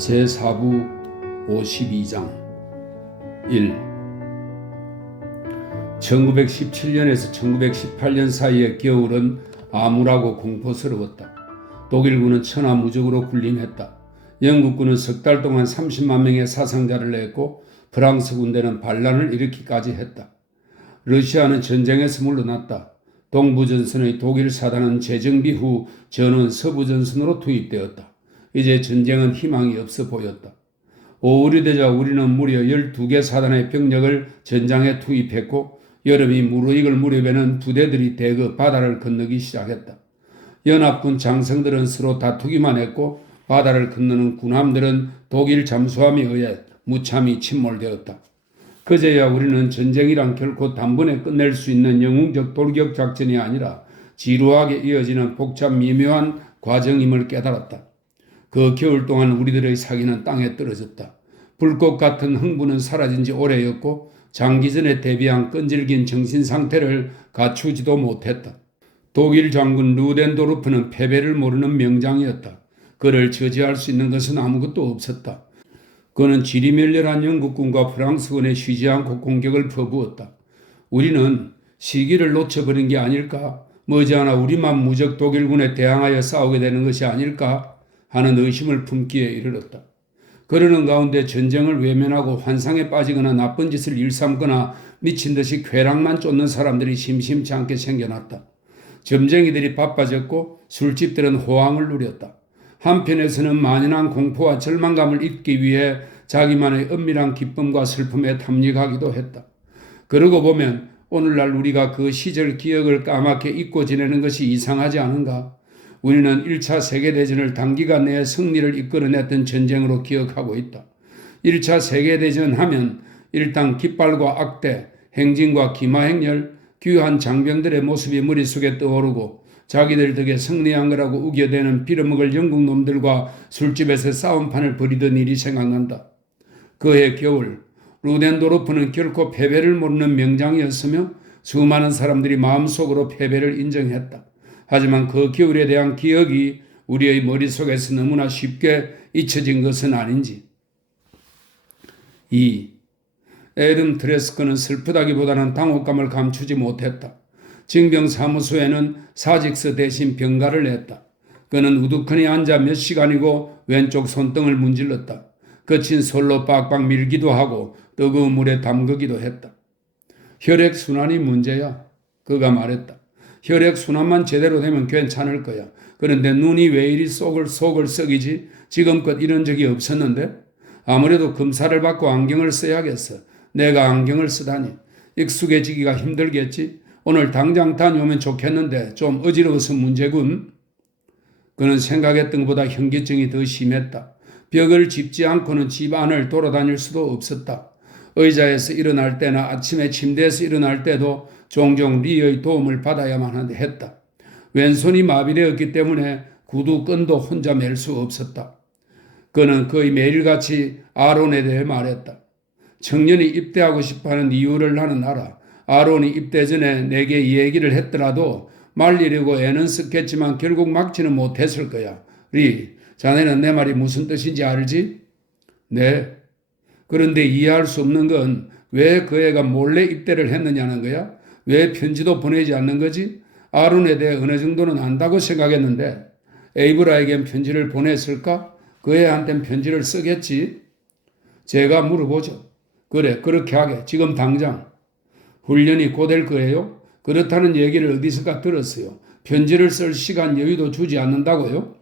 제4부 52장 1. 1917년에서 1918년 사이의 겨울은 암울하고 공포스러웠다. 독일군은 천하무적으로 군림했다. 영국군은 석 달 동안 30만 명의 사상자를 냈고 프랑스 군대는 반란을 일으키기까지 했다. 러시아는 전쟁에서 물러났다. 동부전선의 독일 사단은 재정비 후 전원 서부전선으로 투입되었다. 이제 전쟁은 희망이 없어 보였다. 오후이 되자 우리는 무려 12개 사단의 병력을 전장에 투입했고 여름이 무르익을 무렵에는 부대들이 대거 바다를 건너기 시작했다. 연합군 장성들은 서로 다투기만 했고 바다를 건너는 군함들은 독일 잠수함에 의해 무참히 침몰되었다. 그제야 우리는 전쟁이란 결코 단번에 끝낼 수 있는 영웅적 돌격 작전이 아니라 지루하게 이어지는 복잡 미묘한 과정임을 깨달았다. 그 겨울 동안 우리들의 사기는 땅에 떨어졌다. 불꽃 같은 흥분은 사라진 지 오래였고 장기전에 대비한 끈질긴 정신 상태를 갖추지도 못했다. 독일 장군 루덴도르프는 패배를 모르는 명장이었다. 그를 저지할 수 있는 것은 아무것도 없었다. 그는 지리멸렬한 영국군과 프랑스군에 쉬지 않고 공격을 퍼부었다. 우리는 시기를 놓쳐버린 게 아닐까? 머지않아 우리만 무적 독일군에 대항하여 싸우게 되는 것이 아닐까? 하는 의심을 품기에 이르렀다. 그러는 가운데 전쟁을 외면하고 환상에 빠지거나 나쁜 짓을 일삼거나 미친 듯이 쾌락만 쫓는 사람들이 심심치 않게 생겨났다. 점쟁이들이 바빠졌고 술집들은 호황을 누렸다. 한편에서는 만연한 공포와 절망감을 잊기 위해 자기만의 은밀한 기쁨과 슬픔에 탐닉하기도 했다. 그러고 보면 오늘날 우리가 그 시절 기억을 까맣게 잊고 지내는 것이 이상하지 않은가? 우리는 1차 세계대전을 단기간 내에 승리를 이끌어냈던 전쟁으로 기억하고 있다. 1차 세계대전 하면 일단 깃발과 악대, 행진과 기마행렬, 귀한 장병들의 모습이 머릿속에 떠오르고 자기들 덕에 승리한 거라고 우겨대는 빌어먹을 영국 놈들과 술집에서 싸움판을 벌이던 일이 생각난다. 그해 겨울, 루덴도르프는 결코 패배를 모르는 명장이었으며 수많은 사람들이 마음속으로 패배를 인정했다. 하지만 그 겨울에 대한 기억이 우리의 머릿속에서 너무나 쉽게 잊혀진 것은 아닌지. 2. 애덤 트레스커는 슬프다기보다는 당혹감을 감추지 못했다. 징병사무소에는 사직서 대신 병가를 냈다. 그는 우두커니 앉아 몇 시간이고 왼쪽 손등을 문질렀다. 거친 솔로 빡빡 밀기도 하고 뜨거운 물에 담그기도 했다. 혈액순환이 문제야. 그가 말했다. 혈액순환만 제대로 되면 괜찮을 거야. 그런데 눈이 왜 이리 속을 썩이지? 지금껏 이런 적이 없었는데? 아무래도 검사를 받고 안경을 써야겠어. 내가 안경을 쓰다니. 익숙해지기가 힘들겠지? 오늘 당장 다녀오면 좋겠는데 좀 어지러워서 문제군. 그는 생각했던 것보다 현기증이 더 심했다. 벽을 짚지 않고는 집 안을 돌아다닐 수도 없었다. 의자에서 일어날 때나 아침에 침대에서 일어날 때도 종종 리의 도움을 받아야만 했다. 왼손이 마비되었기 때문에 구두끈도 혼자 맬 수 없었다. 그는 거의 매일같이 아론에 대해 말했다. 청년이 입대하고 싶어하는 이유를 나는 알아. 아론이 입대 전에 내게 이 얘기를 했더라도 말리려고 애는 썼겠지만 결국 막지는 못했을 거야. 리, 자네는 내 말이 무슨 뜻인지 알지? 네. 그런데 이해할 수 없는 건 왜 그 애가 몰래 입대를 했느냐는 거야? 왜 편지도 보내지 않는 거지? 아론에 대해 어느 정도는 안다고 생각했는데 에이브라에겐 편지를 보냈을까? 그 애한텐 편지를 쓰겠지? 제가 물어보죠. 그래, 그렇게 하게. 지금 당장. 훈련이 고될 거예요? 그렇다는 얘기를 어디서가 들었어요. 편지를 쓸 시간 여유도 주지 않는다고요?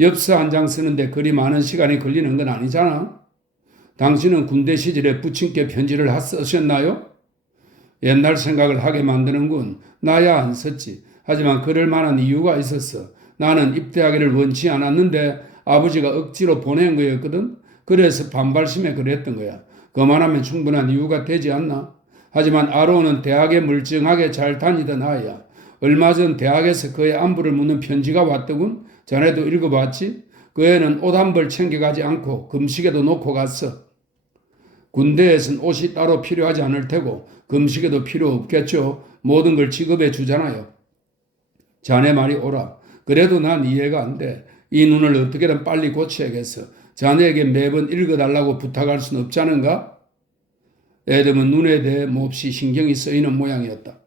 엽서 한 장 쓰는데 그리 많은 시간이 걸리는 건 아니잖아. 당신은 군대 시절에 부친께 편지를 쓰셨나요? 옛날 생각을 하게 만드는군. 나야 안 썼지. 하지만 그럴 만한 이유가 있었어. 나는 입대하기를 원치 않았는데 아버지가 억지로 보낸 거였거든. 그래서 반발심에 그랬던 거야. 그만하면 충분한 이유가 되지 않나? 하지만 아론은 대학에 멀쩡하게 잘 다니던 아이야. 얼마 전 대학에서 그의 안부를 묻는 편지가 왔더군. 자네도 읽어봤지? 그 애는 옷 한 벌 챙겨가지 않고 금식에도 놓고 갔어. 군대에선 옷이 따로 필요하지 않을 테고 금식에도 필요 없겠죠. 모든 걸 지급해 주잖아요. 자네 말이 옳아. 그래도 난 이해가 안 돼. 이 눈을 어떻게든 빨리 고쳐야겠어. 자네에게 매번 읽어달라고 부탁할 수는 없자는가? 애덤은 눈에 대해 몹시 신경이 쓰이는 모양이었다.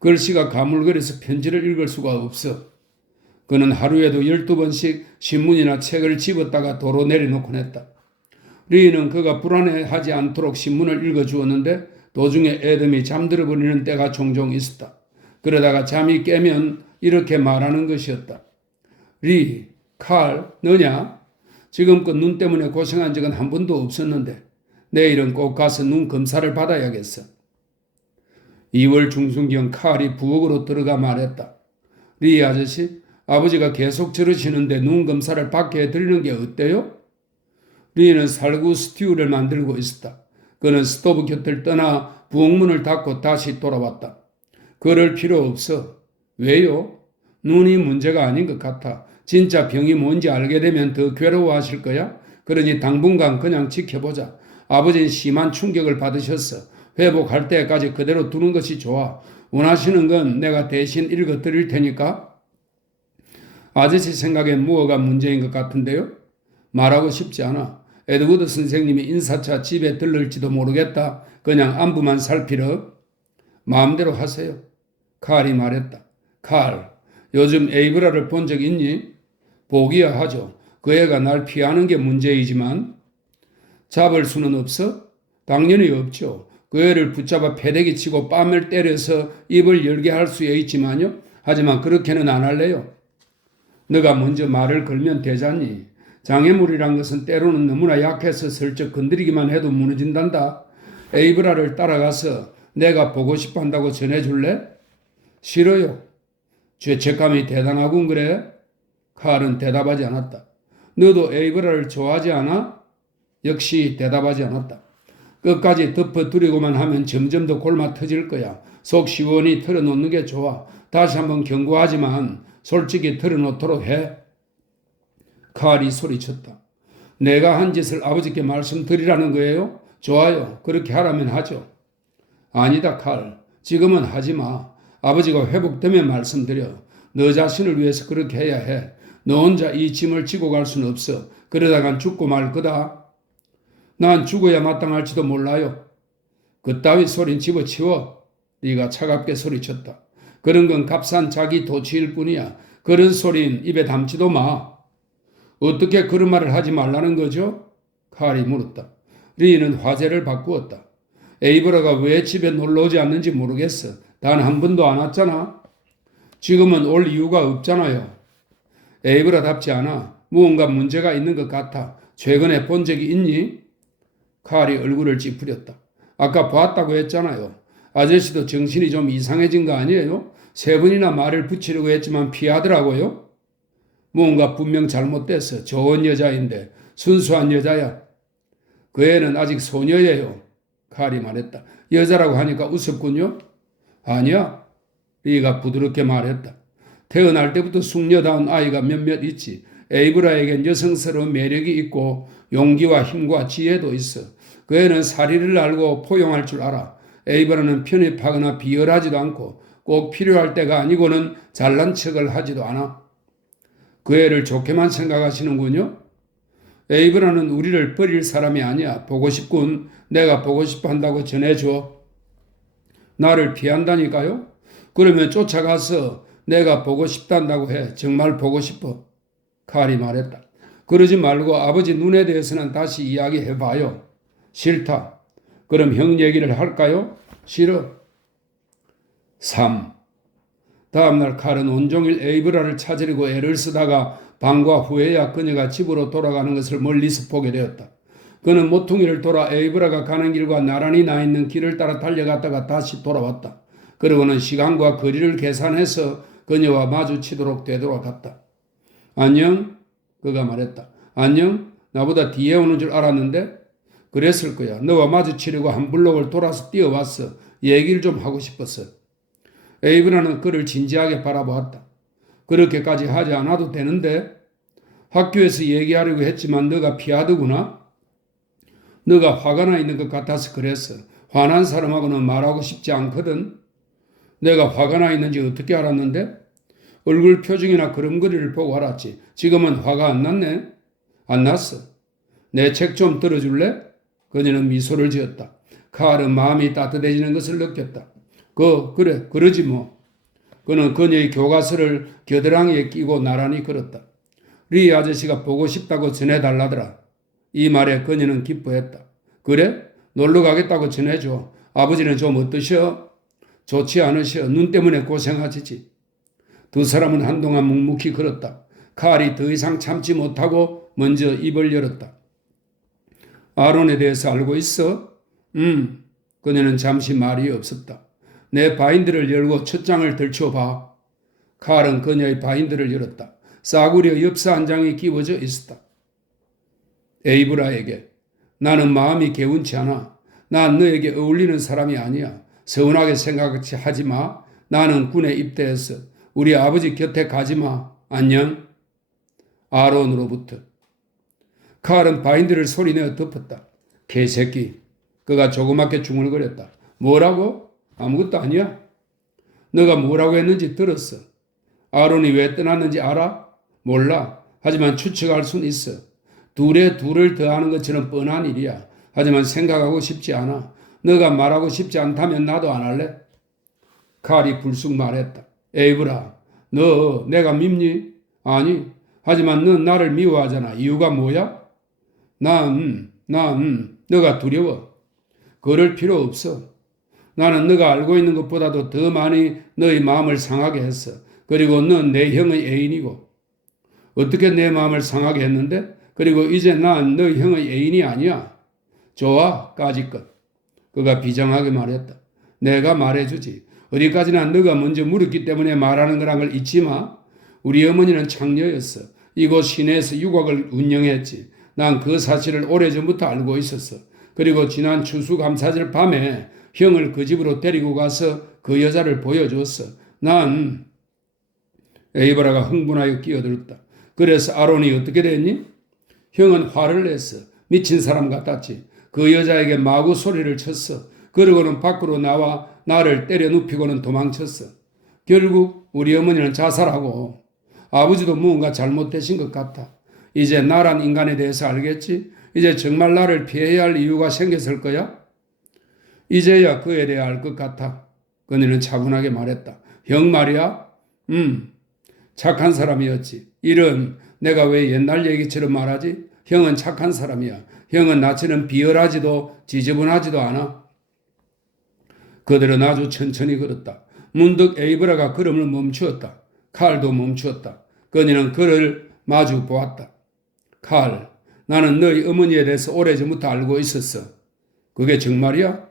글씨가 가물거려서 편지를 읽을 수가 없어. 그는 하루에도 12번씩 신문이나 책을 집었다가 도로 내려놓곤 했다. 리는 그가 불안해하지 않도록 신문을 읽어주었는데 도중에 애덤이 잠들어 버리는 때가 종종 있었다. 그러다가 잠이 깨면 이렇게 말하는 것이었다. 리, 칼, 너냐? 지금껏 눈 때문에 고생한 적은 한 번도 없었는데 내일은 꼭 가서 눈 검사를 받아야겠어. 2월 중순경 칼이 부엌으로 들어가 말했다. 리 아저씨, 아버지가 계속 저러시는데 눈 검사를 받게 해드리는 게 어때요? 리는 살구 스튜를 만들고 있었다. 그는 스토브 곁을 떠나 부엌문을 닫고 다시 돌아왔다. 그럴 필요 없어. 왜요? 눈이 문제가 아닌 것 같아. 진짜 병이 뭔지 알게 되면 더 괴로워하실 거야. 그러니 당분간 그냥 지켜보자. 아버지는 심한 충격을 받으셨어. 회복할 때까지 그대로 두는 것이 좋아. 원하시는 건 내가 대신 읽어드릴 테니까. 아저씨 생각엔 무엇가 문제인 것 같은데요? 말하고 싶지 않아. 에드워드 선생님이 인사차 집에 들를지도 모르겠다. 그냥 안부만 살피러. 마음대로 하세요. 칼이 말했다. 칼, 요즘 에이브라를 본 적 있니? 보기야 하죠. 그 애가 날 피하는 게 문제이지만 잡을 수는 없어? 당연히 없죠. 그 애를 붙잡아 패대기 치고 뺨을 때려서 입을 열게 할 수 있지만요. 하지만 그렇게는 안 할래요. 너가 먼저 말을 걸면 되잖니. 장애물이란 것은 때로는 너무나 약해서 슬쩍 건드리기만 해도 무너진단다. 에이브라를 따라가서 내가 보고 싶어 한다고 전해줄래? 싫어요. 죄책감이 대단하군 그래? 칼은 대답하지 않았다. 너도 에이브라를 좋아하지 않아? 역시 대답하지 않았다. 끝까지 덮어두리고만 하면 점점 더 골마 터질 거야. 속 시원히 털어놓는 게 좋아. 다시 한번 경고하지만 솔직히 털어놓도록 해. 칼이 소리쳤다. 내가 한 짓을 아버지께 말씀드리라는 거예요? 좋아요. 그렇게 하라면 하죠. 아니다 칼. 지금은 하지 마. 아버지가 회복되면 말씀드려. 너 자신을 위해서 그렇게 해야 해. 너 혼자 이 짐을 지고 갈 수는 없어. 그러다간 죽고 말 거다. 난 죽어야 마땅할지도 몰라요. 그따위 소린 집어치워. 네가 차갑게 소리쳤다. 그런 건 값싼 자기 도취일 뿐이야. 그런 소린 입에 담지도 마. 어떻게 그런 말을 하지 말라는 거죠? 칼이 물었다. 리는 화제를 바꾸었다. 에이브라가 왜 집에 놀러 오지 않는지 모르겠어. 단 한 번도 안 왔잖아. 지금은 올 이유가 없잖아요. 에이브라답지 않아. 무언가 문제가 있는 것 같아. 최근에 본 적이 있니? 칼이 얼굴을 찌푸렸다. 아까 봤다고 했잖아요. 아저씨도 정신이 좀 이상해진 거 아니에요? 3번이나 말을 붙이려고 했지만 피하더라고요. 뭔가 분명 잘못됐어. 좋은 여자인데 순수한 여자야. 그 애는 아직 소녀예요. 칼이 말했다. 여자라고 하니까 웃었군요. 아니야. 리가 부드럽게 말했다. 태어날 때부터 숙녀다운 아이가 몇몇 있지. 에이브라에겐 여성스러운 매력이 있고 용기와 힘과 지혜도 있어. 그 애는 사리를 알고 포용할 줄 알아. 에이브라는 편협하거나 비열하지도 않고 꼭 필요할 때가 아니고는 잘난 척을 하지도 않아. 그 애를 좋게만 생각하시는군요. 에이브라는 우리를 버릴 사람이 아니야. 보고 싶군. 내가 보고 싶어 한다고 전해줘. 나를 피한다니까요? 그러면 쫓아가서 내가 보고 싶단다고 해. 정말 보고 싶어. 칼이 말했다. 그러지 말고 아버지 눈에 대해서는 다시 이야기해봐요. 싫다. 그럼 형 얘기를 할까요? 싫어. 3. 다음날 칼은 온종일 에이브라를 찾으려고 애를 쓰다가 밤과 후에야 그녀가 집으로 돌아가는 것을 멀리서 보게 되었다. 그는 모퉁이를 돌아 에이브라가 가는 길과 나란히 나 있는 길을 따라 달려갔다가 다시 돌아왔다. 그러고는 시간과 거리를 계산해서 그녀와 마주치도록 되돌아갔다. 안녕? 그가 말했다. 안녕? 나보다 뒤에 오는 줄 알았는데? 그랬을 거야. 너와 마주치려고 한 블록을 돌아서 뛰어왔어. 얘기를 좀 하고 싶었어. 에이브라는 그를 진지하게 바라보았다. 그렇게까지 하지 않아도 되는데? 학교에서 얘기하려고 했지만 너가 피하더구나? 너가 화가 나 있는 것 같아서 그랬어. 화난 사람하고는 말하고 싶지 않거든. 내가 화가 나 있는지 어떻게 알았는데? 얼굴 표정이나 걸음걸이를 보고 알았지. 지금은 화가 안 났네? 안 났어. 내 책 좀 들어줄래? 그녀는 미소를 지었다. 칼은 마음이 따뜻해지는 것을 느꼈다. 그래, 그러지 뭐. 그는 그녀의 교과서를 겨드랑이에 끼고 나란히 걸었다. 리 아저씨가 보고 싶다고 전해달라더라. 이 말에 그녀는 기뻐했다. 그래? 놀러 가겠다고 전해줘. 아버지는 좀 어떠셔? 좋지 않으셔. 눈 때문에 고생하시지. 두 사람은 한동안 묵묵히 걸었다. 칼이 더 이상 참지 못하고 먼저 입을 열었다. 아론에 대해서 알고 있어? 그녀는 잠시 말이 없었다. 내 바인드를 열고 첫 장을 들춰봐. 칼은 그녀의 바인드를 열었다. 싸구려 엽서 한 장이 끼워져 있었다. 에이브라에게 나는 마음이 개운치 않아. 난 너에게 어울리는 사람이 아니야. 서운하게 생각하지 마. 나는 군에 입대했어. 우리 아버지 곁에 가지 마. 안녕. 아론으로부터. 칼은 바인드를 소리내어 덮었다. 개새끼. 그가 조그맣게 중얼거렸다. 뭐라고? 아무것도 아니야. 너가 뭐라고 했는지 들었어. 아론이 왜 떠났는지 알아? 몰라. 하지만 추측할 순 있어. 둘에 둘을 더하는 것처럼 뻔한 일이야. 하지만 생각하고 싶지 않아. 너가 말하고 싶지 않다면 나도 안 할래. 칼이 불쑥 말했다. 에이브라, 너 내가 밉니? 아니. 하지만 넌 나를 미워하잖아. 이유가 뭐야? 너가 두려워. 그럴 필요 없어. 나는 너가 알고 있는 것보다도 더 많이 너의 마음을 상하게 했어. 그리고 넌 내 형의 애인이고. 어떻게 내 마음을 상하게 했는데? 그리고 이제 난 너의 형의 애인이 아니야. 좋아, 까짓것. 그가 비장하게 말했다. 내가 말해주지. 어디까지나 너가 먼저 물었기 때문에 말하는 거란 걸 잊지 마. 우리 어머니는 창녀였어. 이곳 시내에서 유곽을 운영했지. 난 그 사실을 오래전부터 알고 있었어. 그리고 지난 추수감사절 밤에 형을 그 집으로 데리고 가서 그 여자를 보여줬어. 난 에이브라가 흥분하여 끼어들었다. 그래서 아론이 어떻게 됐니? 형은 화를 냈어. 미친 사람 같았지. 그 여자에게 마구 소리를 쳤어. 그러고는 밖으로 나와 나를 때려 눕히고는 도망쳤어. 결국 우리 어머니는 자살하고 아버지도 무언가 잘못되신 것 같아. 이제 나란 인간에 대해서 알겠지? 이제 정말 나를 피해야 할 이유가 생겼을 거야? 이제야 그에 대해 알 것 같아. 그녀는 차분하게 말했다. 형 말이야? 착한 사람이었지. 이런 내가 왜 옛날 얘기처럼 말하지? 형은 착한 사람이야. 형은 나처럼 비열하지도 지저분하지도 않아. 그들은 아주 천천히 걸었다. 문득 에이브라가 걸음을 멈추었다. 칼도 멈추었다. 그녀는 그를 마주 보았다. 칼, 나는 너희 어머니에 대해서 오래전부터 알고 있었어. 그게 정말이야?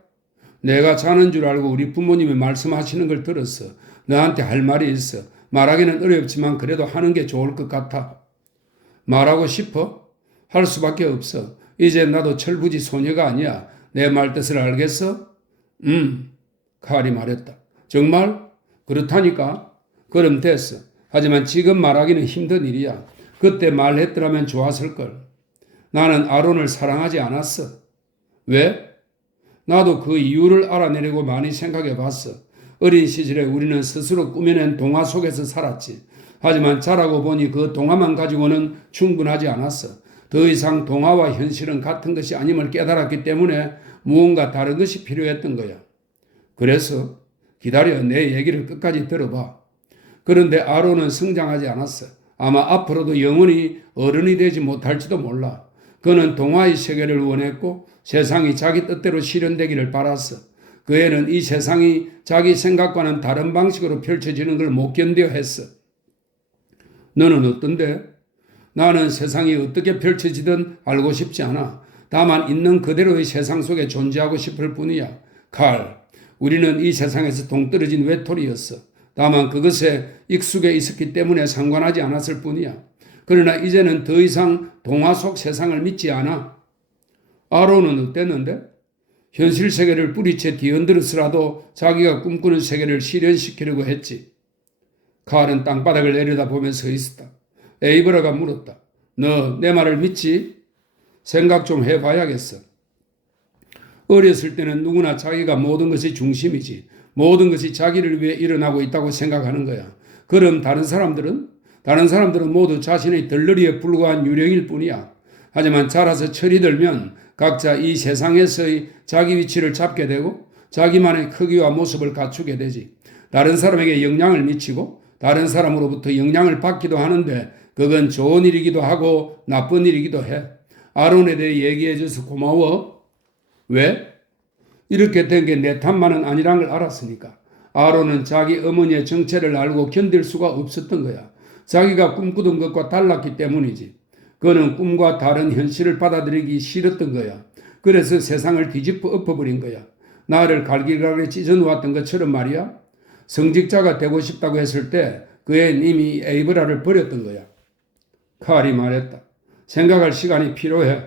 내가 자는 줄 알고 우리 부모님이 말씀하시는 걸 들었어. 너한테 할 말이 있어. 말하기는 어렵지만 그래도 하는 게 좋을 것 같아. 말하고 싶어? 할 수밖에 없어. 이제 나도 철부지 소녀가 아니야. 내 말 뜻을 알겠어? 칼이 말했다. 정말? 그렇다니까? 그럼 됐어. 하지만 지금 말하기는 힘든 일이야. 그때 말했더라면 좋았을걸. 나는 아론을 사랑하지 않았어. 왜? 나도 그 이유를 알아내려고 많이 생각해 봤어. 어린 시절에 우리는 스스로 꾸며낸 동화 속에서 살았지. 하지만 자라고 보니 그 동화만 가지고는 충분하지 않았어. 더 이상 동화와 현실은 같은 것이 아님을 깨달았기 때문에 무언가 다른 것이 필요했던 거야. 그래서 기다려, 내 얘기를 끝까지 들어봐. 그런데 아론은 성장하지 않았어. 아마 앞으로도 영원히 어른이 되지 못할지도 몰라. 그는 동화의 세계를 원했고 세상이 자기 뜻대로 실현되기를 바랐어. 그 애는 이 세상이 자기 생각과는 다른 방식으로 펼쳐지는 걸 못 견뎌 했어. 너는 어떤데? 나는 세상이 어떻게 펼쳐지든 알고 싶지 않아. 다만 있는 그대로의 세상 속에 존재하고 싶을 뿐이야. 칼, 우리는 이 세상에서 동떨어진 외톨이였어. 다만 그것에 익숙해 있었기 때문에 상관하지 않았을 뿐이야. 그러나 이제는 더 이상 동화 속 세상을 믿지 않아. 아론은 어땠는데? 현실 세계를 뿌리채 뒤흔들어서라도 자기가 꿈꾸는 세계를 실현시키려고 했지. 칼은 땅바닥을 내려다보면서 서 있었다. 에이브라가 물었다. 너 내 말을 믿지? 생각 좀 해봐야겠어. 어렸을 때는 누구나 자기가 모든 것이 중심이지. 모든 것이 자기를 위해 일어나고 있다고 생각하는 거야. 그럼 다른 사람들은 모두 자신의 덜러리에 불과한 유령일 뿐이야. 하지만 자라서 철이 들면 각자 이 세상에서의 자기 위치를 잡게 되고 자기만의 크기와 모습을 갖추게 되지. 다른 사람에게 영향을 미치고 다른 사람으로부터 영향을 받기도 하는데 그건 좋은 일이기도 하고 나쁜 일이기도 해. 아론에 대해 얘기해줘서 고마워. 왜? 이렇게 된 게 내 탓만은 아니란 걸 알았으니까. 아론은 자기 어머니의 정체를 알고 견딜 수가 없었던 거야. 자기가 꿈꾸던 것과 달랐기 때문이지. 그는 꿈과 다른 현실을 받아들이기 싫었던 거야. 그래서 세상을 뒤집어 엎어버린 거야. 나를 갈기갈기 찢어놓았던 것처럼 말이야. 성직자가 되고 싶다고 했을 때 그 애는 이미 에이브라를 버렸던 거야. 칼이 말했다. 생각할 시간이 필요해.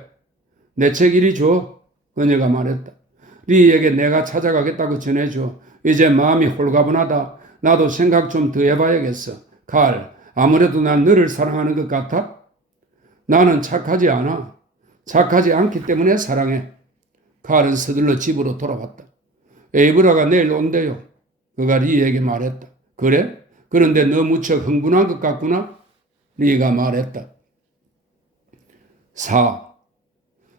내 책 이리 줘. 그녀가 말했다. 리에게 내가 찾아가겠다고 전해줘. 이제 마음이 홀가분하다. 나도 생각 좀 더 해봐야겠어. 칼, 아무래도 난 너를 사랑하는 것 같아? 나는 착하지 않아. 착하지 않기 때문에 사랑해. 칼은 서둘러 집으로 돌아왔다. 에이브라가 내일 온대요. 그가 리에게 말했다. 그래? 그런데 너 무척 흥분한 것 같구나? 리가 말했다. 4.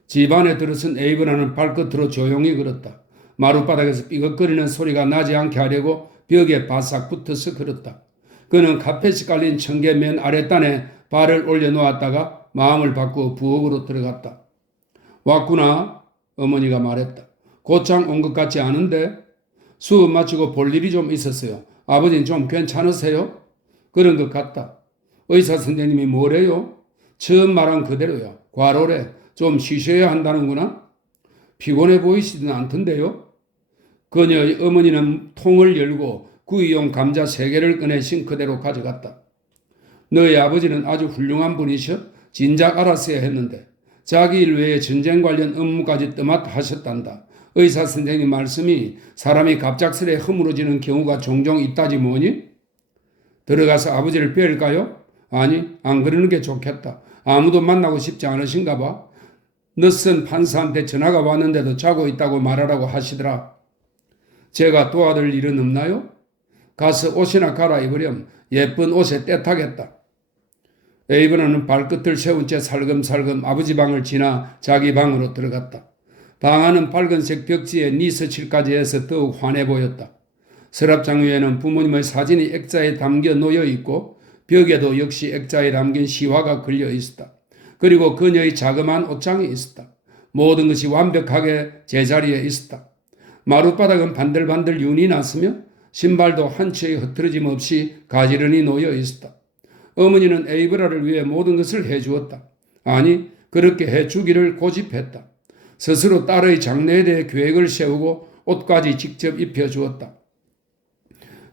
집안에 들어선 에이브라는 발끝으로 조용히 걸었다. 마룻바닥에서 삐걱거리는 소리가 나지 않게 하려고 벽에 바싹 붙어서 걸었다. 그는 카펫이 깔린 청개 맨 아랫단에 발을 올려놓았다가 마음을 바꾸어 부엌으로 들어갔다. 왔구나. 어머니가 말했다. 곧장 온 것 같지 않은데? 수업 마치고 볼 일이 좀 있었어요. 아버지는 좀 괜찮으세요? 그런 것 같다. 의사 선생님이 뭐래요? 처음 말한 그대로야. 과로래. 좀 쉬셔야 한다는구나? 피곤해 보이시진 않던데요? 그녀의 어머니는 통을 열고 구이용 감자 3개를 꺼내 싱크대로 가져갔다. 너희 아버지는 아주 훌륭한 분이셔? 진작 알았어야 했는데 자기 일 외에 전쟁 관련 업무까지 떠맡아 하셨단다. 의사 선생님 말씀이 사람이 갑작스레 허물어지는 경우가 종종 있다지 뭐니? 들어가서 아버지를 뵐까요? 아니, 안 그러는 게 좋겠다. 아무도 만나고 싶지 않으신가 봐. 낯선 판사한테 전화가 왔는데도 자고 있다고 말하라고 하시더라. 제가 도와드릴 일은 없나요? 가서 옷이나 갈아입으렴. 예쁜 옷에 때 타겠다. 에이브라는 발끝을 세운 채 살금살금 아버지 방을 지나 자기 방으로 들어갔다. 방 안은 밝은색 벽지에 니스칠까지 해서 더욱 환해 보였다. 서랍장 위에는 부모님의 사진이 액자에 담겨 놓여 있고 벽에도 역시 액자에 담긴 시화가 걸려 있었다. 그리고 그녀의 자그마한 옷장이 있었다. 모든 것이 완벽하게 제자리에 있었다. 마룻바닥은 반들반들 윤이 났으며 신발도 한 채의 흐트러짐 없이 가지런히 놓여 있었다. 어머니는 에이브라를 위해 모든 것을 해주었다. 아니, 그렇게 해주기를 고집했다. 스스로 딸의 장래에 대해 계획을 세우고 옷까지 직접 입혀주었다.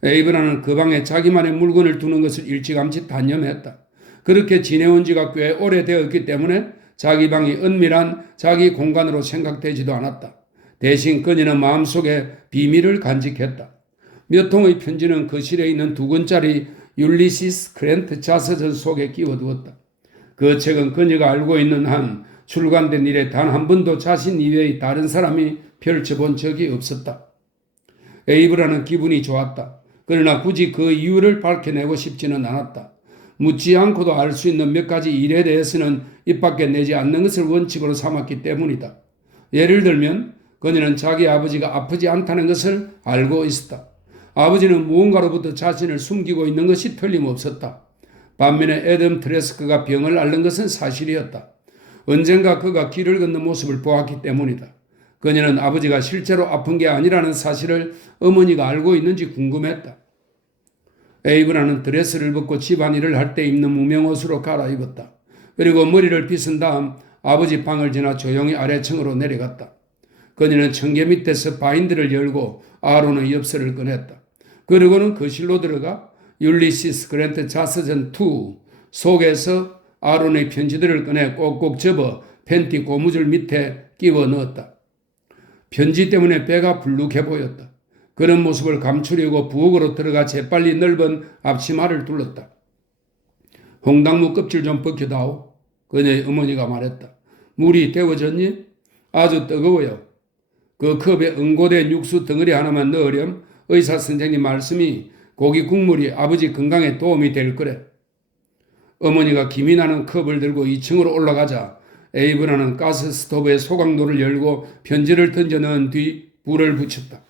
에이브라는 그 방에 자기만의 물건을 두는 것을 일찌감치 단념했다. 그렇게 지내온 지가 꽤 오래되었기 때문에 자기 방이 은밀한 자기 공간으로 생각되지도 않았다. 대신 그녀는 마음속에 비밀을 간직했다. 몇 통의 편지는 거실에 있는 2권짜리 율리시스 크랜트 자서전 속에 끼워두었다. 그 책은 그녀가 알고 있는 한 출간된 일에 단 한 번도 자신 이외의 다른 사람이 펼쳐본 적이 없었다. 에이브라는 기분이 좋았다. 그러나 굳이 그 이유를 밝혀내고 싶지는 않았다. 묻지 않고도 알 수 있는 몇 가지 일에 대해서는 입 밖에 내지 않는 것을 원칙으로 삼았기 때문이다. 예를 들면 그녀는 자기 아버지가 아프지 않다는 것을 알고 있었다. 아버지는 무언가로부터 자신을 숨기고 있는 것이 틀림없었다. 반면에 애덤 트레스크가 병을 앓는 것은 사실이었다. 언젠가 그가 길을 걷는 모습을 보았기 때문이다. 그녀는 아버지가 실제로 아픈 게 아니라는 사실을 어머니가 알고 있는지 궁금했다. 에이브라는 드레스를 벗고 집안일을 할 때 입는 무명옷으로 갈아입었다. 그리고 머리를 빗은 다음 아버지 방을 지나 조용히 아래층으로 내려갔다. 그녀는 청개 밑에서 바인드를 열고 아론의 엽서를 꺼냈다. 그리고는 거실로 들어가 율리시스 그랜트 자서전 2 속에서 아론의 편지들을 꺼내 꼭꼭 접어 팬티 고무줄 밑에 끼워 넣었다. 편지 때문에 배가 불룩해 보였다. 그런 모습을 감추려고 부엌으로 들어가 재빨리 넓은 앞치마를 둘렀다. 홍당무 껍질 좀 벗겨다오. 그녀의 어머니가 말했다. 물이 데워졌니? 아주 뜨거워요. 그 컵에 응고된 육수 덩어리 하나만 넣으렴. 의사 선생님 말씀이 고기 국물이 아버지 건강에 도움이 될 거래. 어머니가 김이 나는 컵을 들고 2층으로 올라가자 에이브라는 가스 스토브에 소각로를 열고 편지를 던져 넣은 뒤 불을 붙였다.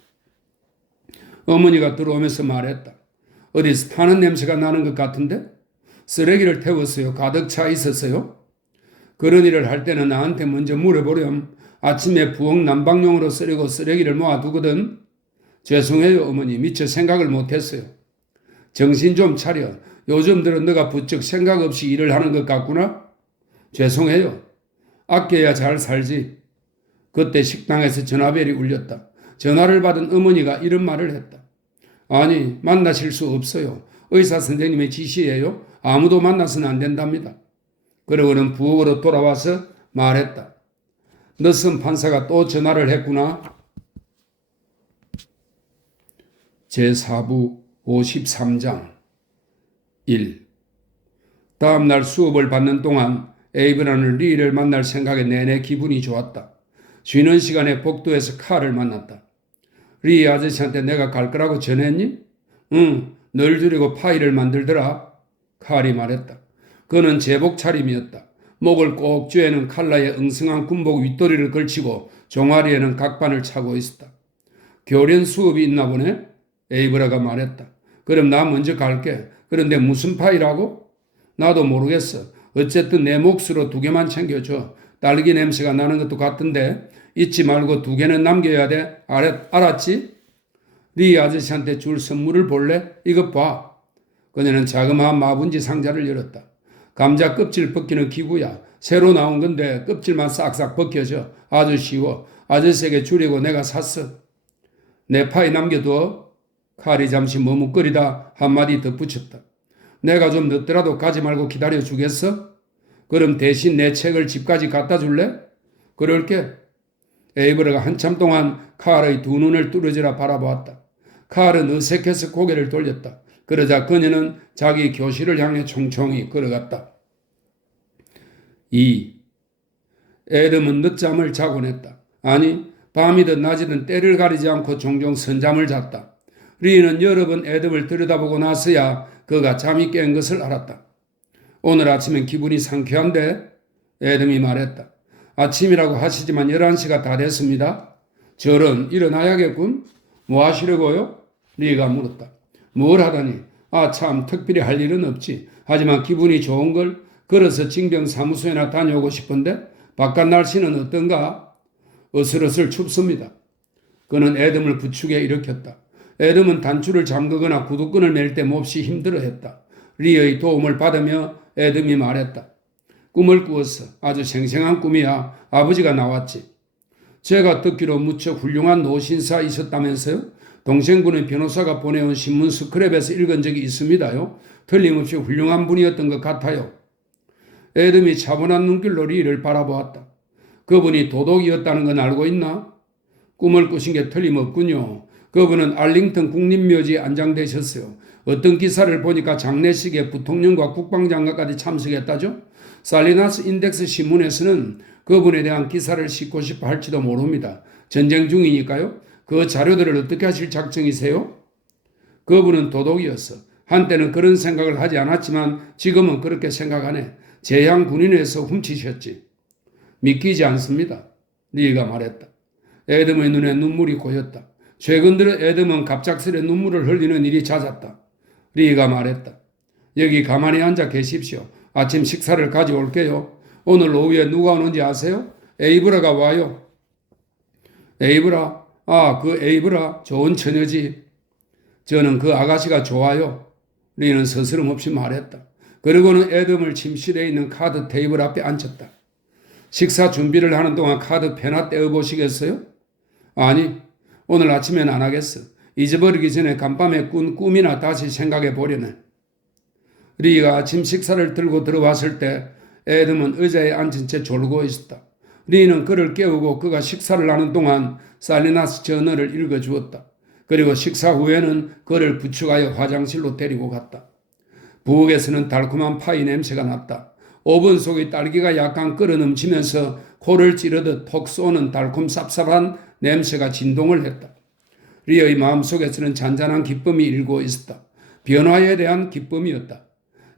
어머니가 들어오면서 말했다. 어디서 타는 냄새가 나는 것 같은데? 쓰레기를 태웠어요? 가득 차 있었어요? 그런 일을 할 때는 나한테 먼저 물어보렴. 아침에 부엌 난방용으로 쓰려고 쓰레기를 모아두거든. 죄송해요 어머니, 미처 생각을 못했어요. 정신 좀 차려. 요즘 들은 너가 부쩍 생각 없이 일을 하는 것 같구나. 죄송해요. 아껴야 잘 살지. 그때 식당에서 전화벨이 울렸다. 전화를 받은 어머니가 이런 말을 했다. 아니, 만나실 수 없어요. 의사 선생님의 지시예요. 아무도 만나서는 안 된답니다. 그러고는 부엌으로 돌아와서 말했다. 너슨 판사가 또 전화를 했구나. 제4부 53장 1. 다음 날 수업을 받는 동안 에이브라는 리를 만날 생각에 내내 기분이 좋았다. 쉬는 시간에 복도에서 칼을 만났다. 리 아저씨한테 내가 갈 거라고 전했니? 응, 널 주려고 파이를 만들더라. 칼이 말했다. 그는 제복 차림이었다. 목을 꼭 쥐에는 칼라에 엉성한 군복 윗도리를 걸치고 종아리에는 각반을 차고 있었다. 교련 수업이 있나 보네? 에이브라가 말했다. 그럼 나 먼저 갈게. 그런데 무슨 파이라고? 나도 모르겠어. 어쨌든 내 몫으로 2개만 챙겨줘. 딸기 냄새가 나는 것도 같은데 잊지 말고 2개는 남겨야 돼. 알았지? 네 아저씨한테 줄 선물을 볼래? 이것 봐. 그녀는 자그마한 마분지 상자를 열었다. 감자 껍질 벗기는 기구야. 새로 나온 건데 껍질만 싹싹 벗겨져. 아주 쉬워. 아저씨에게 주려고 내가 샀어. 내 파이 남겨둬. 칼이 잠시 머뭇거리다 한마디 덧붙였다. 내가 좀 늦더라도 가지 말고 기다려 주겠어? 그럼 대신 내 책을 집까지 갖다 줄래? 그럴게. 에이브라가 한참 동안 칼의 2눈을 뚫어지라 바라보았다. 칼은 어색해서 고개를 돌렸다. 그러자 그녀는 자기 교실을 향해 총총히 걸어갔다. 2. 애덤은 늦잠을 자곤 했다. 아니, 밤이든 낮이든 때를 가리지 않고 종종 선잠을 잤다. 리는 여러 번 애덤을 들여다보고 나서야 그가 잠이 깬 것을 알았다. 오늘 아침엔 기분이 상쾌한데? 애덤이 말했다. 아침이라고 하시지만 11시가 다 됐습니다. 저런 일어나야겠군. 뭐 하시려고요? 리가 물었다. 뭘 하다니? 참 특별히 할 일은 없지. 하지만 기분이 좋은 걸 걸어서 징병사무소에나 다녀오고 싶은데 바깥 날씨는 어떤가? 어슬어슬 춥습니다. 그는 애덤을 부축해 일으켰다. 애덤은 단추를 잠그거나 구두끈을 맬 때 몹시 힘들어했다. 리의 도움을 받으며 애덤이 말했다. 꿈을 꾸었어. 아주 생생한 꿈이야. 아버지가 나왔지. 제가 듣기로 무척 훌륭한 노신사이셨다면서요? 동생분의 변호사가 보내온 신문 스크랩에서 읽은 적이 있습니다요. 틀림없이 훌륭한 분이었던 것 같아요. 애덤이 차분한 눈길로 리를 바라보았다. 그분이 도둑이었다는 건 알고 있나? 꿈을 꾸신 게 틀림없군요. 그분은 알링턴 국립묘지에 안장되셨어요. 어떤 기사를 보니까 장례식에 부통령과 국방장관까지 참석했다죠? 살리나스 인덱스 신문에서는 그분에 대한 기사를 싣고 싶어 할지도 모릅니다. 전쟁 중이니까요. 그 자료들을 어떻게 하실 작정이세요? 그분은 도둑이었어. 한때는 그런 생각을 하지 않았지만 지금은 그렇게 생각하네. 제향 군인에서 훔치셨지. 믿기지 않습니다. 리가 말했다. 애덤의 눈에 눈물이 고였다. 최근 들어 애덤은 갑작스레 눈물을 흘리는 일이 잦았다. 리가 말했다. 여기 가만히 앉아 계십시오. 아침 식사를 가져올게요. 오늘 오후에 누가 오는지 아세요? 에이브라가 와요. 에이브라? 그 에이브라 좋은 처녀지. 저는 그 아가씨가 좋아요. 리는 서스럼 없이 말했다. 그리고는 애덤을 침실에 있는 카드 테이블 앞에 앉혔다. 식사 준비를 하는 동안 카드 페나 떼어보시겠어요? 아니, 오늘 아침엔 안 하겠어. 잊어버리기 전에 간밤에 꾼 꿈이나 다시 생각해 보려네. 리가 아침 식사를 들고 들어왔을 때 애덤은 의자에 앉은 채 졸고 있었다. 리는 그를 깨우고 그가 식사를 하는 동안 살리나스 저널을 읽어주었다. 그리고 식사 후에는 그를 부축하여 화장실로 데리고 갔다. 부엌에서는 달콤한 파이 냄새가 났다. 오븐 속의 딸기가 약간 끓어 넘치면서 코를 찌르듯 톡 쏘는 달콤 쌉쌉한 냄새가 진동을 했다. 리의 마음속에서는 잔잔한 기쁨이 일고 있었다. 변화에 대한 기쁨이었다.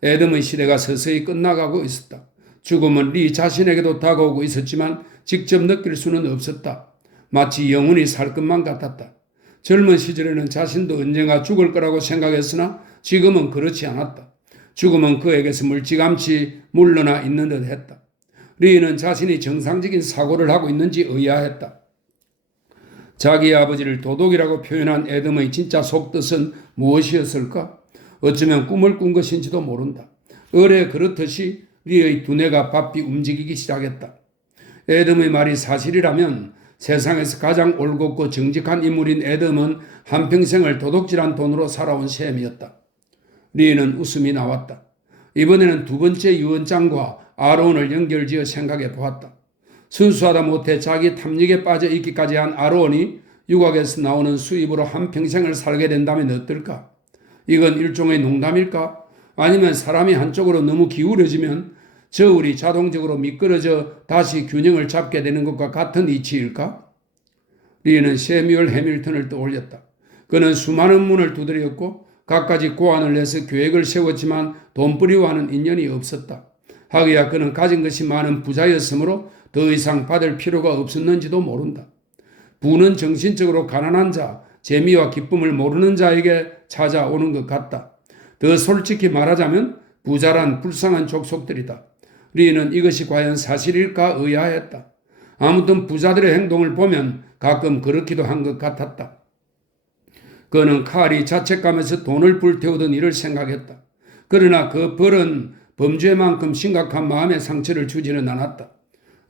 애덤의 시대가 서서히 끝나가고 있었다. 죽음은 리 자신에게도 다가오고 있었지만 직접 느낄 수는 없었다. 마치 영원히 살 것만 같았다. 젊은 시절에는 자신도 언젠가 죽을 거라고 생각했으나 지금은 그렇지 않았다. 죽음은 그에게서 멀찌감치 물러나 있는 듯 했다. 리는 자신이 정상적인 사고를 하고 있는지 의아했다. 자기 아버지를 도둑이라고 표현한 에덤의 진짜 속뜻은 무엇이었을까? 어쩌면 꿈을 꾼 것인지도 모른다. 어뢰 그렇듯이 리의 두뇌가 바삐 움직이기 시작했다. 에덤의 말이 사실이라면 세상에서 가장 올곧고 정직한 인물인 에덤은 한평생을 도둑질한 돈으로 살아온 셈이었다. 리는 웃음이 나왔다. 이번에는 두 번째 유언장과 아론을 연결지어 생각해 보았다. 순수하다 못해 자기 탐닉에 빠져 있기까지 한 아론이 육악에서 나오는 수입으로 한평생을 살게 된다면 어떨까? 이건 일종의 농담일까? 아니면 사람이 한쪽으로 너무 기울어지면 저울이 자동적으로 미끄러져 다시 균형을 잡게 되는 것과 같은 이치일까? 리는 세뮤얼 해밀턴을 떠올렸다. 그는 수많은 문을 두드렸고 갖가지 고안을 내서 계획을 세웠지만 돈벌이와는 인연이 없었다. 하기야 그는 가진 것이 많은 부자였으므로 더 이상 받을 필요가 없었는지도 모른다. 부는 정신적으로 가난한 자, 재미와 기쁨을 모르는 자에게 찾아오는 것 같다. 더 솔직히 말하자면 부자란 불쌍한 족속들이다. 리는 이것이 과연 사실일까 의아했다. 아무튼 부자들의 행동을 보면 가끔 그렇기도 한 것 같았다. 그는 칼이 자책감에서 돈을 불태우던 일을 생각했다. 그러나 그 벌은 범죄만큼 심각한 마음의 상처를 주지는 않았다.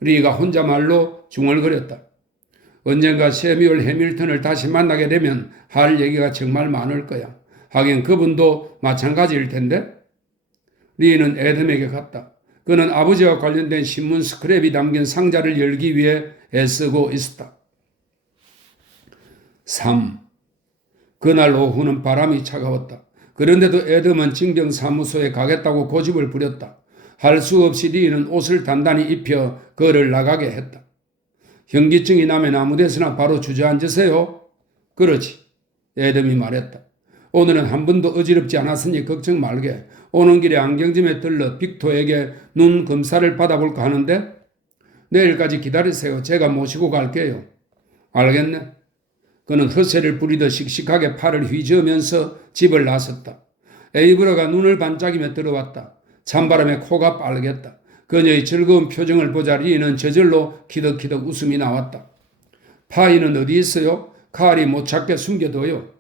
리가 혼자말로 중얼거렸다. 언젠가 세뮤얼 해밀턴을 다시 만나게 되면 할 얘기가 정말 많을 거야. 하긴 그분도 마찬가지일 텐데. 리는 에덤에게 갔다. 그는 아버지와 관련된 신문 스크랩이 담긴 상자를 열기 위해 애쓰고 있었다. 3. 그날 오후는 바람이 차가웠다. 그런데도 에덤은 징병사무소에 가겠다고 고집을 부렸다. 할 수 없이 리는 옷을 단단히 입혀 그를 나가게 했다. 현기증이 나면 아무 데서나 바로 주저앉으세요. 그렇지. 에덤이 말했다. 오늘은 한 번도 어지럽지 않았으니 걱정 말게. 오는 길에 안경점에 들러 빅토에게 눈 검사를 받아볼까 하는데 내일까지 기다리세요. 제가 모시고 갈게요. 알겠네. 그는 허세를 부리듯 씩씩하게 팔을 휘저으면서 집을 나섰다. 에이브라가 눈을 반짝이며 들어왔다. 찬바람에 코가 빨겠다. 그녀의 즐거운 표정을 보자 리는 저절로 키득키득 웃음이 나왔다. 파이는 어디 있어요? 칼이 못 찾게 숨겨둬요.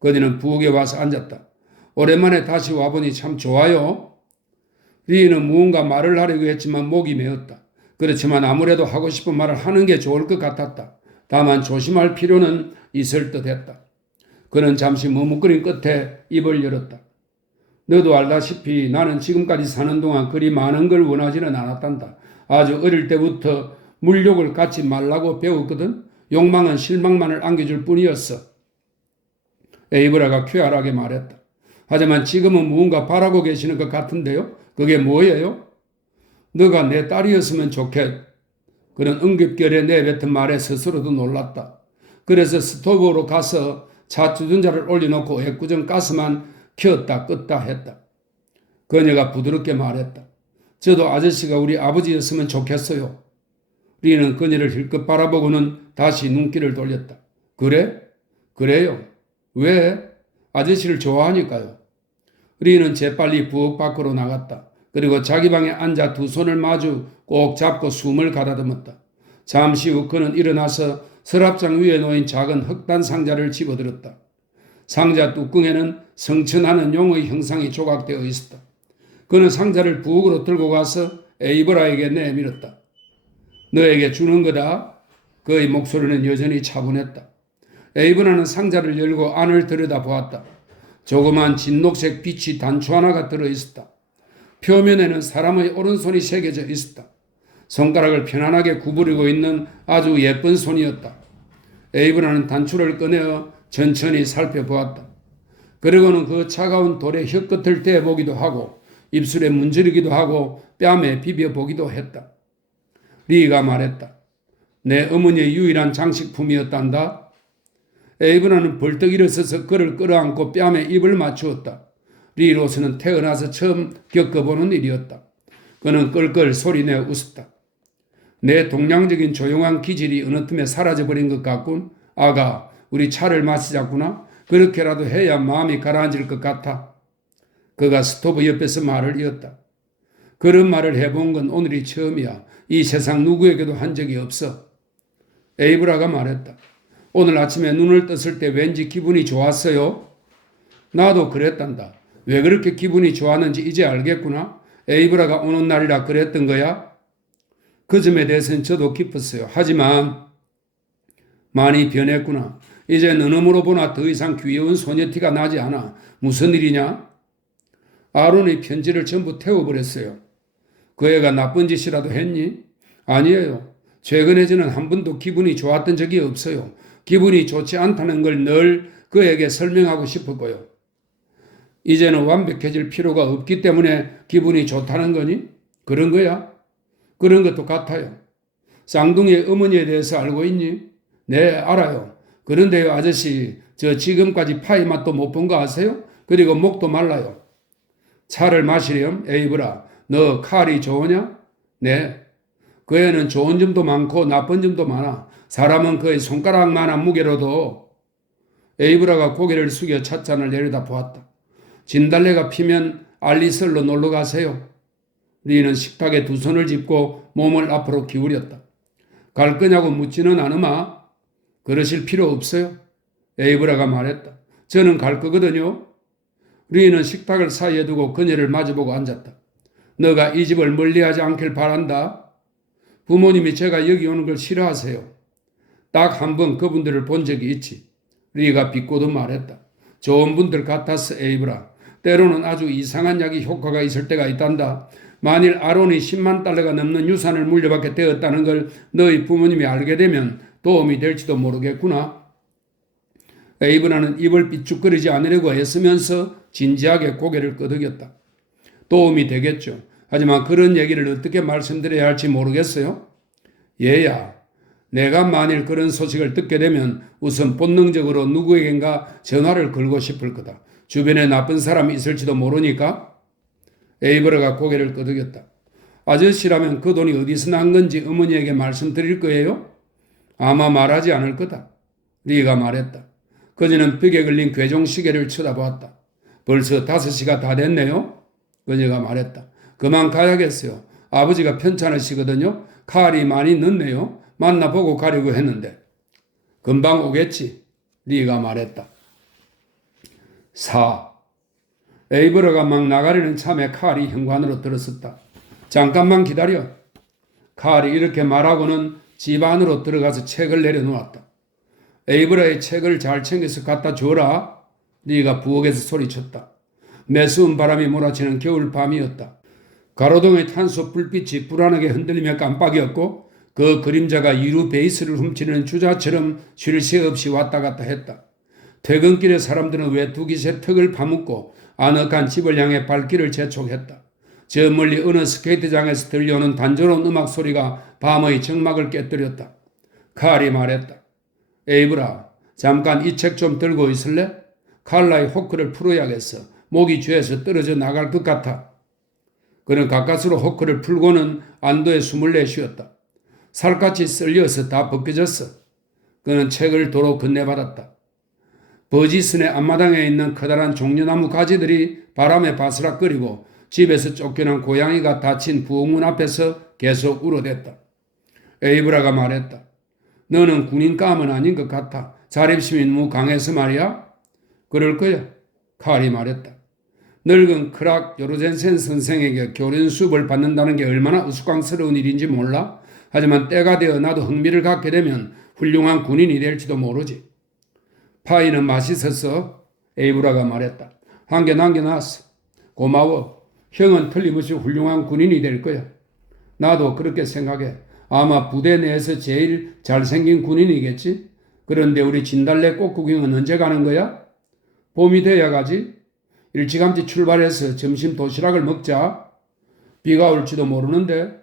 그녀는 부엌에 와서 앉았다. 오랜만에 다시 와보니 참 좋아요. 리는 무언가 말을 하려고 했지만 목이 메었다. 그렇지만 아무래도 하고 싶은 말을 하는 게 좋을 것 같았다. 다만 조심할 필요는 있을 듯했다. 그는 잠시 머뭇거린 끝에 입을 열었다. 너도 알다시피 나는 지금까지 사는 동안 그리 많은 걸 원하지는 않았단다. 아주 어릴 때부터 물욕을 갖지 말라고 배웠거든. 욕망은 실망만을 안겨줄 뿐이었어. 에이브라가 쾌활하게 말했다. 하지만 지금은 무언가 바라고 계시는 것 같은데요. 그게 뭐예요? 너가 내 딸이었으면 좋겠. 그는 응급결에 내뱉은 말에 스스로도 놀랐다. 그래서 스토브로 가서 차 주전자를 올려놓고 애꿎은 가스만 켰다 껐다 했다. 그녀가 부드럽게 말했다. 저도 아저씨가 우리 아버지였으면 좋겠어요. 리는 그녀를 힐끗 바라보고는 다시 눈길을 돌렸다. 그래? 그래요. 왜? 아저씨를 좋아하니까요. 리는 재빨리 부엌 밖으로 나갔다. 그리고 자기 방에 앉아 두 손을 마주 꼭 잡고 숨을 가다듬었다. 잠시 후 그는 일어나서 서랍장 위에 놓인 작은 흑단 상자를 집어들었다. 상자 뚜껑에는 성천하는 용의 형상이 조각되어 있었다. 그는 상자를 부엌으로 들고 가서 에이브라에게 내밀었다. 너에게 주는 거다. 그의 목소리는 여전히 차분했다. 에이브라는 상자를 열고 안을 들여다보았다. 조그만 진녹색 빛이 단추 하나가 들어있었다. 표면에는 사람의 오른손이 새겨져 있었다. 손가락을 편안하게 구부리고 있는 아주 예쁜 손이었다. 에이브라는 단추를 꺼내어 천천히 살펴보았다. 그리고는 그 차가운 돌에 혀끝을 대보기도 하고 입술에 문지르기도 하고 뺨에 비벼보기도 했다. 리가 말했다. 내 어머니의 유일한 장식품이었단다. 에이브라는 벌떡 일어서서 그를 끌어안고 뺨에 입을 맞추었다. 리로서는 태어나서 처음 겪어보는 일이었다. 그는 끌끌 소리내어 웃었다. 내 동양적인 조용한 기질이 어느 틈에 사라져버린 것 같군. 아가, 우리 차를 마시자꾸나. 그렇게라도 해야 마음이 가라앉을 것 같아. 그가 스토브 옆에서 말을 이었다. 그런 말을 해본 건 오늘이 처음이야. 이 세상 누구에게도 한 적이 없어. 에이브라가 말했다. 오늘 아침에 눈을 떴을 때 왠지 기분이 좋았어요. 나도 그랬단다. 왜 그렇게 기분이 좋았는지 이제 알겠구나. 에이브라가 오는 날이라 그랬던 거야. 그 점에 대해서는 저도 기뻤어요. 하지만 많이 변했구나. 이제 너놈으로 보나 더 이상 귀여운 소녀티가 나지 않아. 무슨 일이냐? 아론이 편지를 전부 태워버렸어요. 그 애가 나쁜 짓이라도 했니? 아니에요. 최근에 저는 한 번도 기분이 좋았던 적이 없어요. 기분이 좋지 않다는 걸 늘 그에게 설명하고 싶었고요. 이제는 완벽해질 필요가 없기 때문에 기분이 좋다는 거니? 그런 거야? 그런 것도 같아요. 쌍둥이의 어머니에 대해서 알고 있니? 네, 알아요. 그런데요, 아저씨, 저 지금까지 파이 맛도 못 본 거 아세요? 그리고 목도 말라요. 차를 마시렴? 에이브라, 너 칼이 좋으냐? 네. 그 애는 좋은 점도 많고 나쁜 점도 많아. 사람은 그의 손가락만한 무게로도. 에이브라가 고개를 숙여 찻잔을 내려다 보았다. 진달래가 피면 알리설로 놀러 가세요. 리는 식탁에 두 손을 짚고 몸을 앞으로 기울였다. 갈 거냐고 묻지는 않으마. 그러실 필요 없어요. 에이브라가 말했다. 저는 갈 거거든요. 리는 식탁을 사이에 두고 그녀를 마주보고 앉았다. 너가 이 집을 멀리하지 않길 바란다. 부모님이 제가 여기 오는 걸 싫어하세요. 딱 한 번 그분들을 본 적이 있지. 리가 비꼬듯 말했다. 좋은 분들 같았어, 에이브라. 때로는 아주 이상한 약이 효과가 있을 때가 있단다. 만일 아론이 10만 달러가 넘는 유산을 물려받게 되었다는 걸 너희 부모님이 알게 되면 도움이 될지도 모르겠구나. 에이브라는 입을 삐죽거리지 않으려고 애쓰면서 진지하게 고개를 끄덕였다. 도움이 되겠죠. 하지만 그런 얘기를 어떻게 말씀드려야 할지 모르겠어요. 얘야, 내가 만일 그런 소식을 듣게 되면 우선 본능적으로 누구에겐가 전화를 걸고 싶을 거다. 주변에 나쁜 사람이 있을지도 모르니까. 에이브라가 고개를 끄덕였다. 아저씨라면 그 돈이 어디서 난 건지 어머니에게 말씀드릴 거예요? 아마 말하지 않을 거다. 리가 말했다. 그녀는 벽에 걸린 괴종시계를 쳐다보았다. 벌써 5시가 다 됐네요. 그녀가 말했다. 그만 가야겠어요. 아버지가 편찮으시거든요. 칼이 많이 늦네요. 만나보고 가려고 했는데. 금방 오겠지. 리가 말했다. 4. 에이브라가 막 나가려는 참에 칼이 현관으로 들어섰다. 잠깐만 기다려. 칼이 이렇게 말하고는 집 안으로 들어가서 책을 내려놓았다. 에이브라의 책을 잘 챙겨서 갖다 줘라. 리가 부엌에서 소리쳤다. 매서운 바람이 몰아치는 겨울 밤이었다. 가로등의 탄소 불빛이 불안하게 흔들리며 깜빡이었고 그 그림자가 유리 베이스를 훔치는 주자처럼 쉴 새 없이 왔다 갔다 했다. 퇴근길에 사람들은 외투깃에 턱을 파묻고 아늑한 집을 향해 발길을 재촉했다. 저 멀리 어느 스케이트장에서 들려오는 단조로운 음악 소리가 밤의 정막을 깨뜨렸다. 칼이 말했다. 에이브라, 잠깐 이 책 좀 들고 있을래? 칼라의 호크를 풀어야겠어. 목이 쥐어서 떨어져 나갈 것 같아. 그는 가까스로 호크를 풀고는 안도의 숨을 내쉬었다. 살갗이 쓸려서 다 벗겨졌어. 그는 책을 도로 건네받았다. 버지슨의 앞마당에 있는 커다란 종려나무 가지들이 바람에 바스락거리고 집에서 쫓겨난 고양이가 닫힌 부엌문 앞에서 계속 울어댔다. 에이브라가 말했다. 너는 군인감은 아닌 것 같아. 자립심이 너무 강해서 말이야? 그럴 거야. 칼이 말했다. 늙은 크락 요르젠센 선생에게 교련 수업을 받는다는 게 얼마나 우스꽝스러운 일인지 몰라? 하지만 때가 되어 나도 흥미를 갖게 되면 훌륭한 군인이 될지도 모르지. 파이는 맛있었어. 에이브라가 말했다. 한 개 남겨놨어. 고마워. 형은 틀림없이 훌륭한 군인이 될 거야. 나도 그렇게 생각해. 아마 부대 내에서 제일 잘생긴 군인이겠지? 그런데 우리 진달래 꽃 구경은 언제 가는 거야? 봄이 돼야 가지. 일찌감치 출발해서 점심 도시락을 먹자. 비가 올지도 모르는데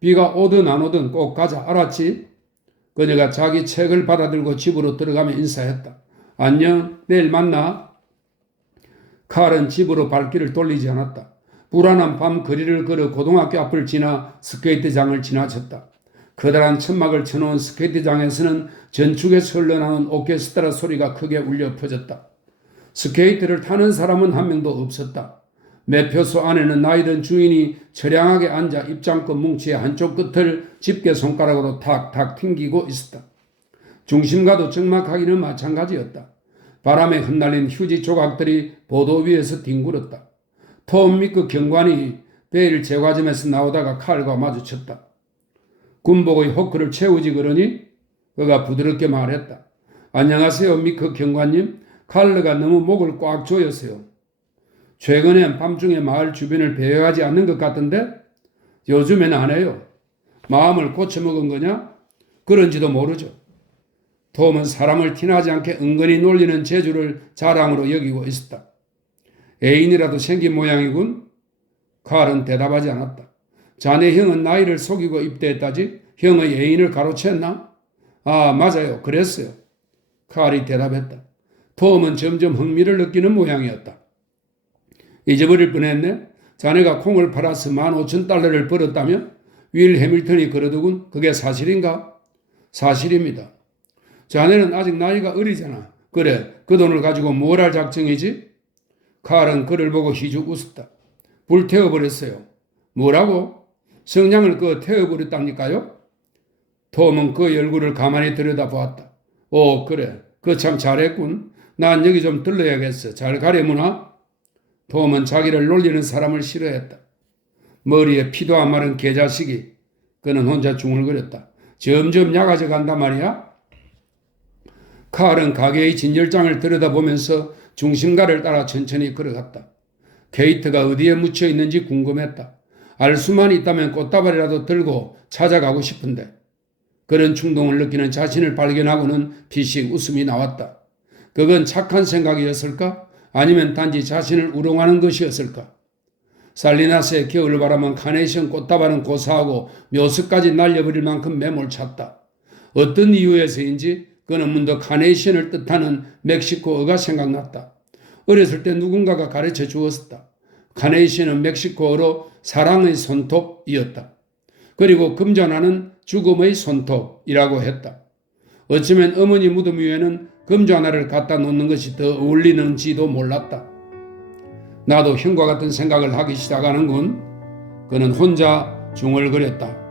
비가 오든 안 오든 꼭 가자. 알았지? 그녀가 자기 책을 받아들고 집으로 들어가며 인사했다. 안녕, 내일 만나. 칼은 집으로 발길을 돌리지 않았다. 불안한 밤 거리를 걸어 고등학교 앞을 지나 스케이트장을 지나쳤다. 커다란 천막을 쳐놓은 스케이트장에서는 전축에서 흘러나오는 오케스트라 소리가 크게 울려 퍼졌다. 스케이트를 타는 사람은 한 명도 없었다. 매표소 안에는 나이든 주인이 처량하게 앉아 입장권 뭉치의 한쪽 끝을 집게 손가락으로 탁탁 튕기고 있었다. 중심과도 적막하기는 마찬가지였다. 바람에 흩날린 휴지 조각들이 보도 위에서 뒹굴었다. 톰 미크 경관이 베일 제과점에서 나오다가 칼과 마주쳤다. 군복의 호크를 채우지 그러니? 그가 부드럽게 말했다. 안녕하세요, 미크 경관님. 칼르가 너무 목을 꽉 조였어요. 최근엔 밤중에 마을 주변을 배회하지 않는 것 같던데? 요즘엔 안 해요. 마음을 고쳐먹은 거냐? 그런지도 모르죠. 톰은 사람을 티나지 않게 은근히 놀리는 재주를 자랑으로 여기고 있었다. 애인이라도 생긴 모양이군? 칼은 대답하지 않았다. 자네 형은 나이를 속이고 입대했다지? 형의 애인을 가로챘나? 아, 맞아요. 그랬어요. 칼이 대답했다. 톰은 점점 흥미를 느끼는 모양이었다. 잊어버릴 뻔했네. 자네가 콩을 팔아서 15,000달러를 벌었다며? 윌 해밀턴이 그러더군. 그게 사실인가? 사실입니다. 자네는 아직 나이가 어리잖아. 그래, 그 돈을 가지고 뭘 할 작정이지? 칼은 그를 보고 희죽 웃었다. 불태워버렸어요. 뭐라고? 성냥을 태워버렸답니까요? 톰은 그 얼굴을 가만히 들여다보았다. 오, 그래. 그 참 잘했군. 난 여기 좀 들러야겠어. 잘 가려무나? 톰은 자기를 놀리는 사람을 싫어했다. 머리에 피도 안 마른 개자식이. 그는 혼자 중얼거렸다. 점점 약아져 간단 말이야? 칼은 가게의 진열장을 들여다보면서 중심가를 따라 천천히 걸어갔다. 케이트가 어디에 묻혀 있는지 궁금했다. 알 수만 있다면 꽃다발이라도 들고 찾아가고 싶은데 그런 충동을 느끼는 자신을 발견하고는 피식 웃음이 나왔다. 그건 착한 생각이었을까? 아니면 단지 자신을 우롱하는 것이었을까? 살리나스의 겨울바람은 카네이션 꽃다발은 고사하고 묘수까지 날려버릴 만큼 매몰찼다. 어떤 이유에서인지 그는 문득 카네이션을 뜻하는 멕시코어가 생각났다. 어렸을 때 누군가가 가르쳐 주었다. 카네이션은 멕시코어로 사랑의 손톱이었다. 그리고 금전화는 죽음의 손톱이라고 했다. 어쩌면 어머니 무덤 위에는 금전화를 갖다 놓는 것이 더 어울리는지도 몰랐다. 나도 형과 같은 생각을 하기 시작하는군. 그는 혼자 중얼거렸다.